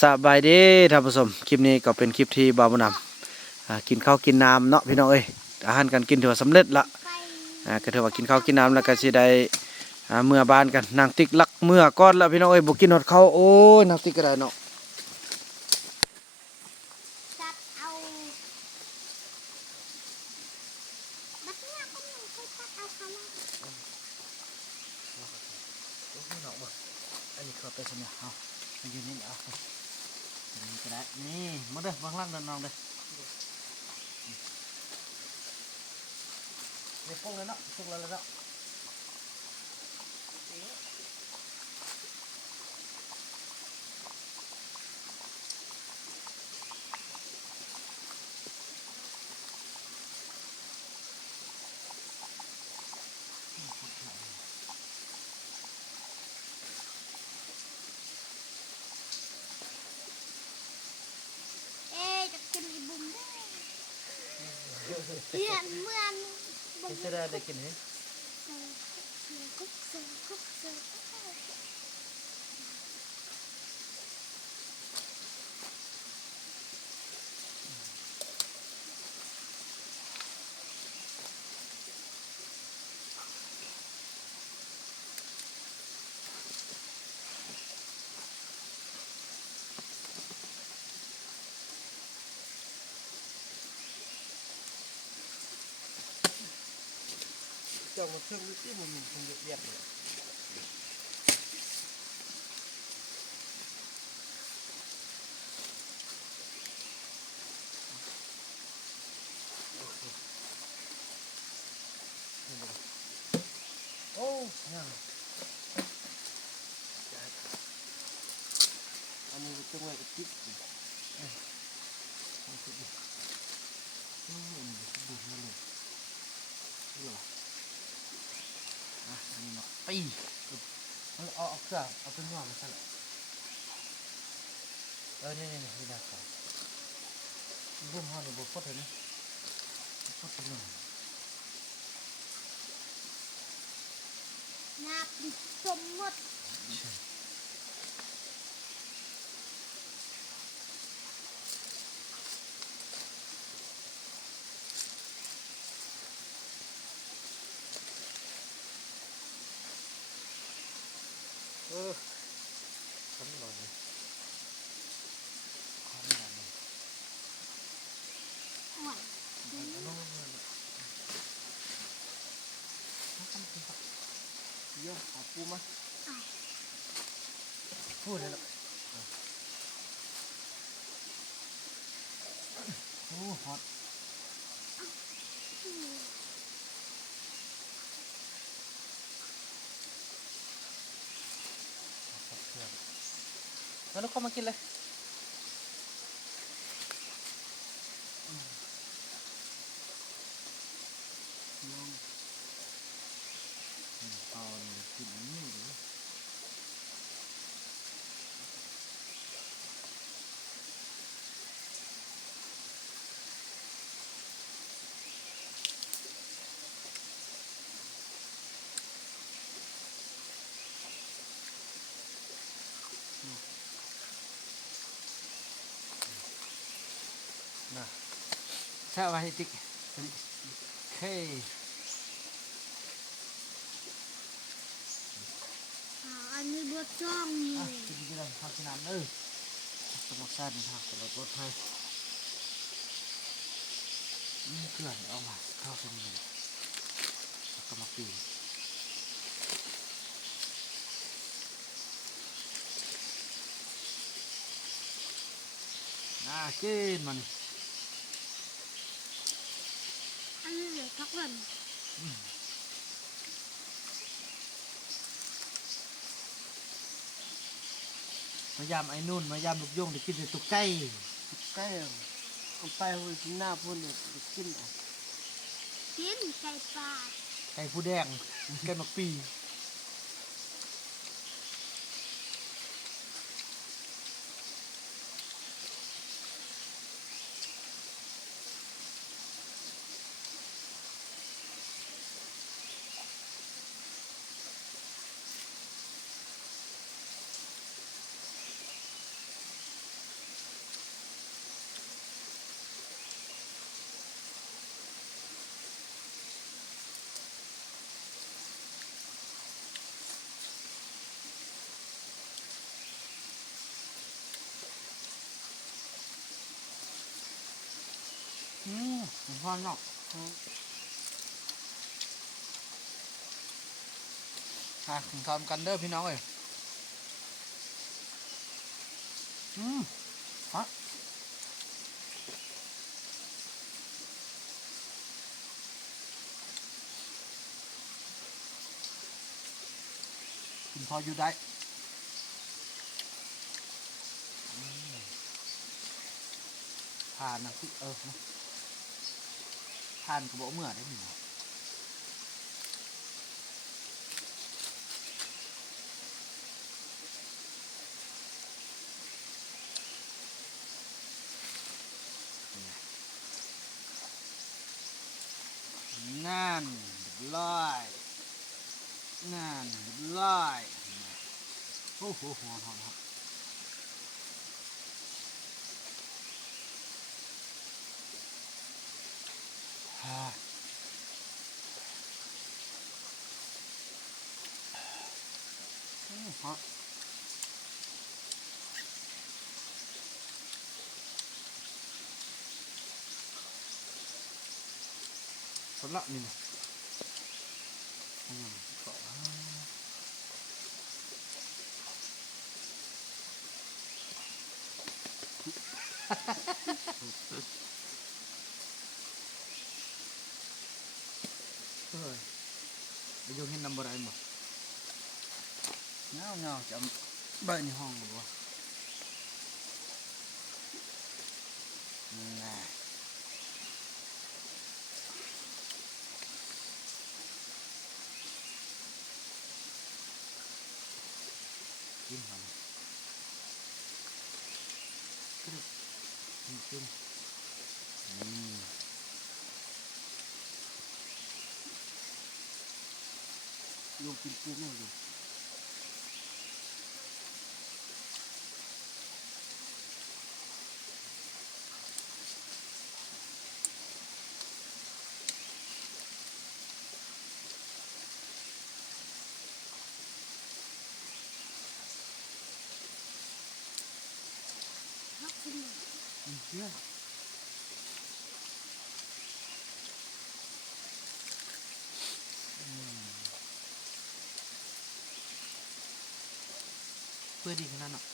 สบายดีท่านผู้ชมคลิปนี้ก็เป็นคลิปที่บ่าวบุญนำกินข้าวกินน้ำเนาะพี่น้องเอ้ยอาหารการกินถือว่าสำเร็จละก็ถือว่ากินข้าวกินน้ำแล้วก็สิได้เมื่อบ้านกันนางติ๊กลักเมื่อก้อนแล้วพี่น้องเอ้ยบ่กินหอดข้าวโอ้ยนางติ๊กก็ได้เนาะจัดเอาบัดเนี่ยก็ยังค่อยจัดเอาเขาละอันนี้เขาไปสเนี่ยเอาไปยืนนี่เอาอันนี้ก็ได้นี่มาเด้อบางล่างเดินน้องเด้อในพวกนั้นเนาะพวกเราแล้วเนาะจะกินอีบุ้มได้เนี่ยเมื่อนบุ้ม จะได้กินเหรอ คุกเสือคุกเสือเจ้ามาเครื่องที่มันคงเยอะๆเลยโอ้ยอันนี้ต้องไว้กับจิ๊บเอาสิดูดูมาเลยดูหรออันนี้มาปีเอาเครื่องเอาเป็นหัวมาซะละนี่นี่ได้ครับบุ้มห่อนี่บุฟเฟ่ต์นะบุฟเฟ่ต์หน่อย นาปิดสมมติ ทำหน่อยเลยทำหน่อยเลย หวาน น้องเยอะหาปูมาพูดเลยละโอ้ฮอตแล้วลูกเข้ามากินเลยเอากินนี่เลยนะใช่ไหมติ๊กเฮ้ย อันนี้บดจ้องนี่ กินกันเลยทำกินน้ำเลยสมัครแซ่บนะครับสำหรับรถไฟนี่เกลือเอามาเข้าไปนี่แล้วก็มาปีกินมัน อันนี้เหลือทักวัน มายามไอ้นุ่นมายามลูกยงได้กินแต่ตุ๊กไก่ ใกล้เอาไปไว้ที่หน้าพุ่นเนี่ยกินเอา กินไก่ปลา ไก่ผู้แดงไก่มาปี ผมพ่อเนาะถึงทำกันเด้อพี่น้องเอ้ยฮะกินพออยู่ได้ผ่านนะพี่ผ่านกระบอกเมื่อได้หนึ่งนั่นลอยนั่นลอยโอ้โหหอมฮะสำหรับนี่นะก็เฮ้ยไปโยนให้นำบะไรหมดเงาจะเบิดในห้องหรือวะน่ากินมันขึ้นลูกกินปูไม่เลยฮักกินเลย เชื่อเพื่อดีขนาดนั้น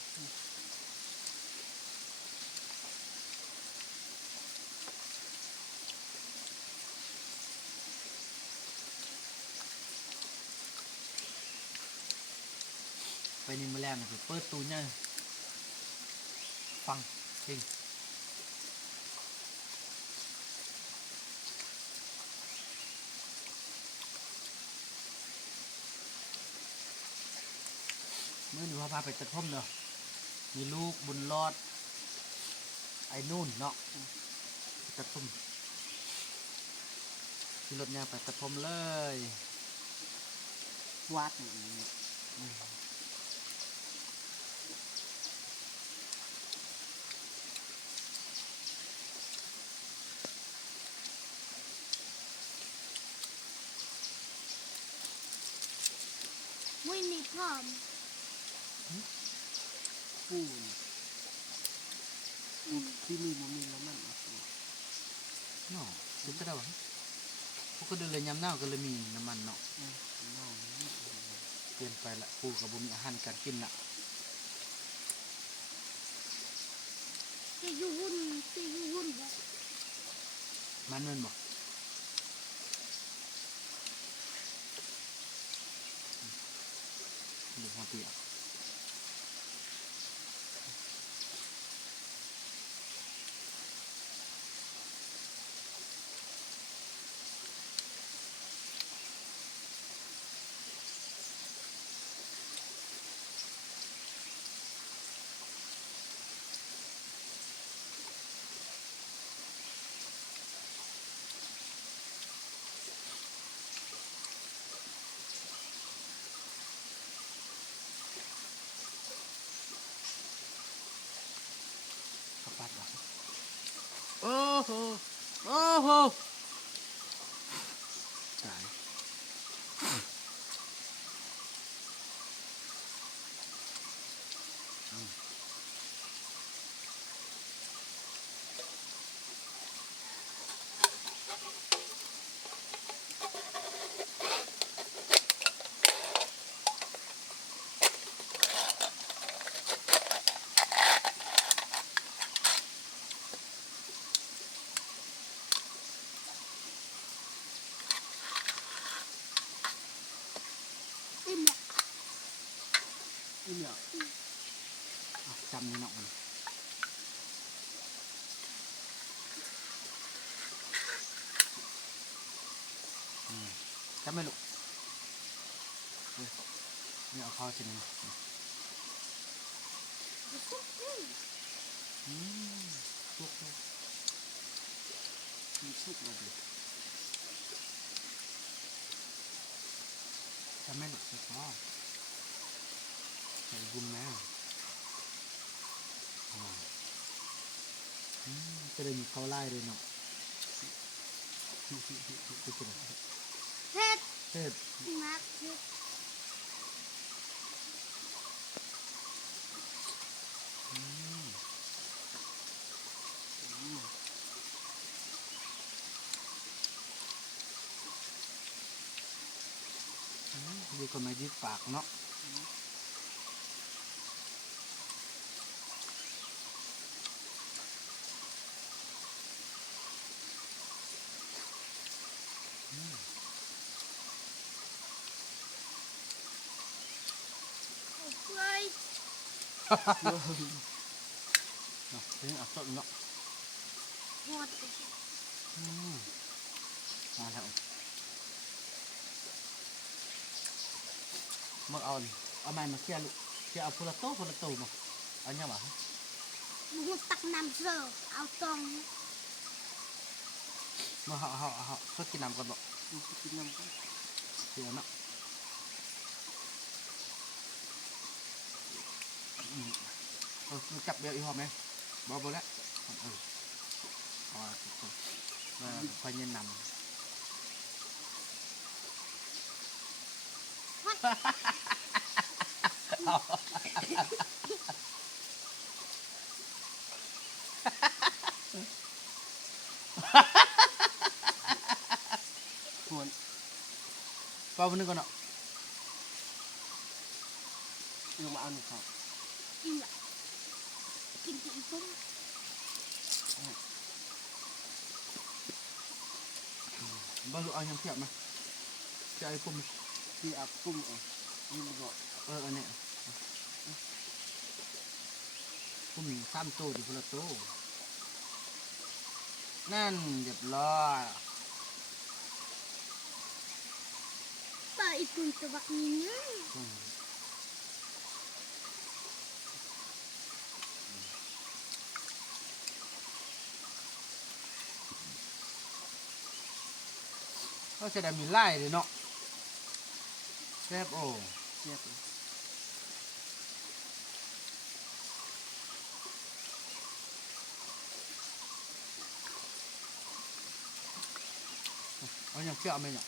ไปนี่มาแล้วนะเปิดตู้เนี่ยฟังเพลงเมื่อหนูพาไปกระท่อมเนาะมีลูกบุญรอดไอ้นู่นเนาะกระท่อมที่รถเนี่ยไปกระท่อมเลย วัดอย่างนี้ ไม่มีพร้อม ปูนที่มีบ่มีแล้วมันเอาสิ เนาะถึงก็ได้วะพวกก็เดินเลยยำหน้าก็เลยมีน้ำมันเนาะ เน่านี่ เปลี่ยนไปละปูกับบุมีอาหารการกินละ จะอยู่วุ่นแบบ มันเงินบอกดูความเปียกกระปัดวะโอ้โหโอ้โหตาย เนาะมันจับไหมลูกนี่เอาเข้าชิ้นนึง สุกเลย สุกเลยมีสุกเลยดิจับไหมลูกสุกอ๋อใส่บุ้มแม่จะได้มีข้าวไล่ด้วยเนาะ เผ็ด เผ็ด มากเผ็ด ดีคนมายืดปากเนาะกล้วย เนาะนี่เอาสดเนาะ หอด มาแล้วมาเอาไม้มาเคี่ยลูกเคี่ยเอาพุระโต้มาเอาเนี่ยมา มึงตักน้ำเสือเอาตรง มาเอาสดกินน้ำก่อนบ่ กินน้ำกัน เคี่ยเนาะจับเดี๋ยวอีหอมไหมบ่แล้วอ๋อมาพายเย็นนำ ทวน เปล่านึงก่อนเนาะ มาเอาหนึ่งครับ กินละกินกินปุ้ง บ่รู้เอายังเทียบมาจะไอ้ปุ่ม ที่อับกุ้มนี่มันก็ อันนี้ปุ่ม3ตู้ดิพุระโต้นั่นเรียบร้อย ปลาอีปุ่นตัวแบบนี้นะ ก็จะได้มีไล่เลยเนาะแซ่บโอ้ เสียบ เอาอย่างเชื่อไหมเนี่ย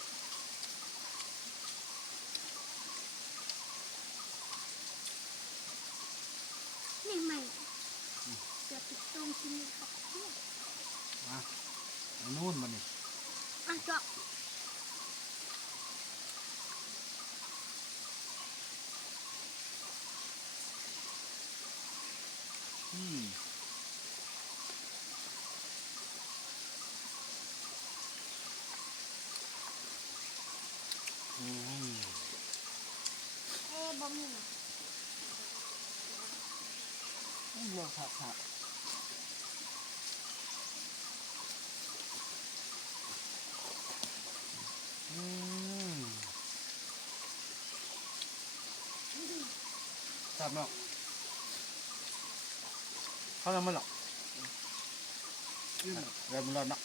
นี่ใหม่เสือติดตรงกินเลยครับเนี่ย มาเอานู่นมานี่ อ่ะเจาะ อืม บ่มีนะ เนาะครับครับ แซ่บเนาะเขาทำมันหรอกเริ่มร้อนเนาะ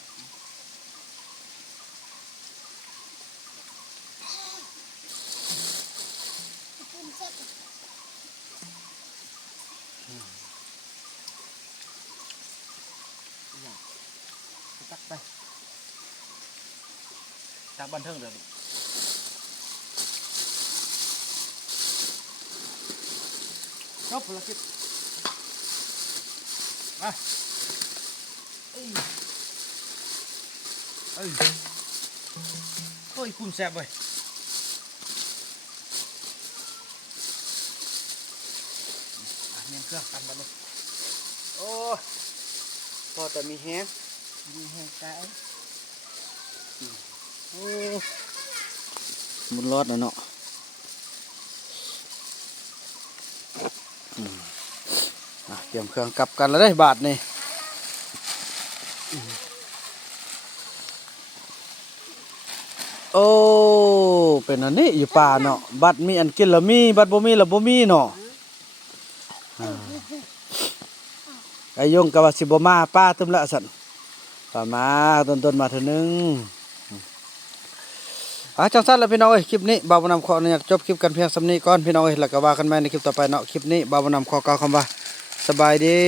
ปุ่นเสร็จ ตักไปตักบันเทิงเดี๋ยวจบภารกิจมาเอ้ยเฮ้ยปุ่มแซ่บเว้ยเมียนเครื่องกันกันเลยโอ้พอแต่มีแฮง มีแห้งใจ โอ้มันรอดแล้วเนาะ เตรียมเครื่องกลับกันแล้วได้บาทนี่โอ้เป็นอันนี้อยู่ป่าเนาะบัดมีอันกินแล้วมีบัดบ่มีแล้วบ่มีเนาะไอ้ยงก็ว่าสิบ่มาป้าตึมละสั่นป้ามาต้นๆมาเทื่อนึงจังซั่นแหละพี่น้องเอ้ยคลิปนี้บ่าวบ่นำขออนุญาตจบคลิปกันเพียงส่ำนี้ก่อนพี่น้องเอ้ยแล้วก็ว่ากันใหม่ในคลิปต่อไปเนาะคลิปนี้บ่าวบ่นำขอกล่าวคำว่าสบายดี